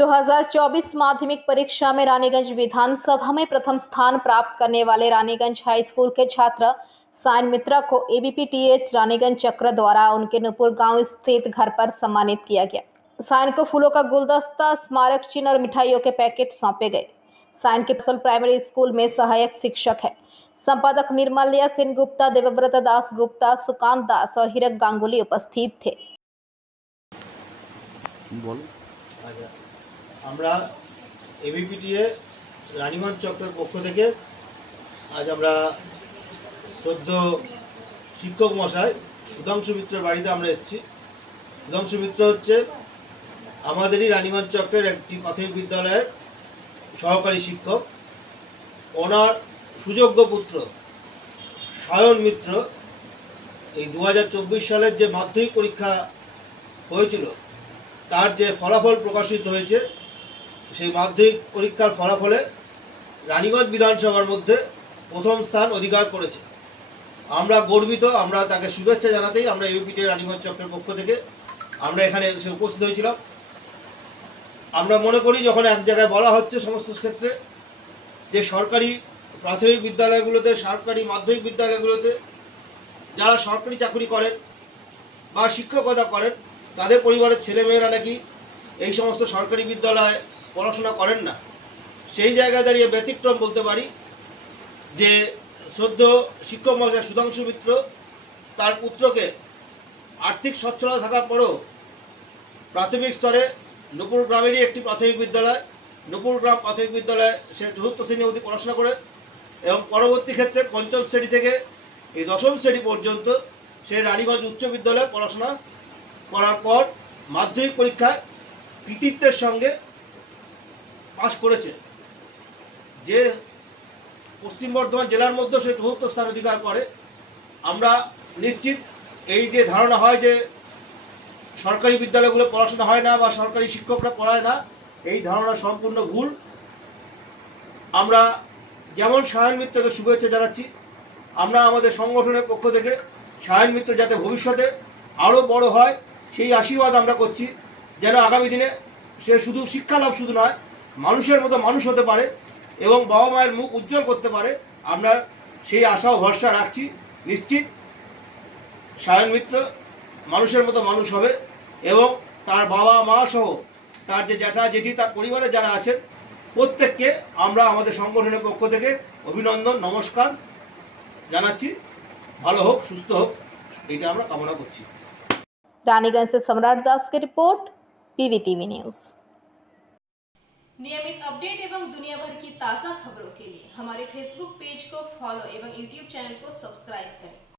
2024 माध्यमिक परीक्षा में रानीगंज विधानसभा में प्रथम स्थान प्राप्त करने वाले रानीगंज हाई स्कूल के छात्र सायन मित्रा को एबीपीटीएच रानीगंज चक्र द्वारा उनके नुपुर गांव स्थित घर पर सम्मानित किया गया। सायन को फूलों का गुलदस्ता, स्मारक चिन्ह और मिठाइयों के पैकेट सौंपे गए। सायन के प्राइमरी स्कूल में सहायक शिक्षक है। संपादक निर्मल्या सेन गुप्ता, देवव्रत दास गुप्ता, सुकांत दास और हीरक गांगुली उपस्थित थे। আমরা এবিপিটিএ রানীগঞ্জ চক্রের পক্ষ থেকে আজ আমরা শ্রদ্ধেয় শিক্ষক মশাই সুধাংশু মিত্রের বাড়িতে আমরা এসেছি। সুধাংশু মিত্র হচ্ছে আমাদেরই রানীগঞ্জ চক্রের একটি প্রাথমিক বিদ্যালয়ের সহকারী শিক্ষক। ওনার সুযোগ্য পুত্র সায়ন মিত্র এই 2024 সালের যে মাধ্যমিক পরীক্ষা হয়েছিল তার যে ফলাফল প্রকাশিত হয়েছে সেই মাধ্যমিক পরীক্ষার ফলাফলে রানীগঞ্জ বিধানসভার মধ্যে প্রথম স্থান অধিকার করেছে। আমরা গর্বিত। আমরা তাকে শুভেচ্ছা জানাতেই আমরা এবিপিটি রানীগঞ্জ চক্রের পক্ষ থেকে আমরা এখানে এসে উপস্থিত হয়েছিলাম। আমরা মনে করি যখন এক জায়গায় বলা হচ্ছে সমস্ত ক্ষেত্রে যে সরকারি প্রাথমিক বিদ্যালয়গুলোতে, সরকারি মাধ্যমিক বিদ্যালয়গুলোতে যারা সরকারি চাকরি করেন বা শিক্ষকতা করেন তাদের পরিবারের ছেলেমেয়েরা নাকি এই সমস্ত সরকারি বিদ্যালয়ে পড়াশোনা করেন না, সেই জায়গায় দাঁড়িয়ে ব্যতিক্রম বলতে পারি যে শ্রদ্ধেয় শিক্ষক মহাশয় সুধাংশু মিত্র তার পুত্রকে আর্থিক সচ্ছলতা থাকার পরেও প্রাথমিক স্তরে নুপুর গ্রামেরই একটি প্রাথমিক বিদ্যালয়, নুপুর গ্রাম প্রাথমিক বিদ্যালয়ে সে 4র্থ শ্রেণী অবধি পড়াশোনা করে এবং পরবর্তী ক্ষেত্রে 5ম শ্রেণী থেকে এই 10ম শ্রেণী পর্যন্ত সে রানীগঞ্জ উচ্চ বিদ্যালয়ে পড়াশোনা করার পর মাধ্যমিক পরীক্ষায় কৃতিত্বের সঙ্গে পাশ করেছে। যে পশ্চিম বর্ধমান জেলার মধ্যে সে 4র্থ স্থান অধিকার করে। আমরা নিশ্চিত এই যে ধারণা হয় যে সরকারি বিদ্যালয়গুলো পড়াশোনা হয় না বা সরকারি শিক্ষকরা পড়ায় না, এই ধারণা সম্পূর্ণ ভুল। আমরা যেমন সায়ন মিত্রকে শুভেচ্ছা জানাচ্ছি, আমরা আমাদের সংগঠনের পক্ষ থেকে সায়ন মিত্র যাতে ভবিষ্যতে আরও বড় হয় সেই আশীর্বাদ আমরা করছি, যেন আগামী দিনে সে শুধু শিক্ষালাভ শুধু নয় মানুষের মতো মানুষ হতে পারে এবং বাবা মায়ের মুখ উজ্জ্বল করতে পারে। আমরা সেই আশা ও ভরসা রাখছি। নিশ্চিত সায়ন মিত্র মানুষের মতো মানুষ হবে এবং তার বাবা মা সহ তার যে জ্যাঠা জেঠি তার পরিবারে যারা আছেন প্রত্যেককে আমরা আমাদের সংগঠনের পক্ষ থেকে অভিনন্দন নমস্কার জানাচ্ছি। ভালো হোক, সুস্থ হোক, এটা আমরা কামনা করছি। रानीगंज से सम्राट दास की रिपोर्ट, पीवीटीवी न्यूज। नियमित अपडेट एवं दुनिया भर की ताज़ा खबरों के लिए हमारे फेसबुक पेज को फॉलो एवं यूट्यूब चैनल को सब्सक्राइब करें।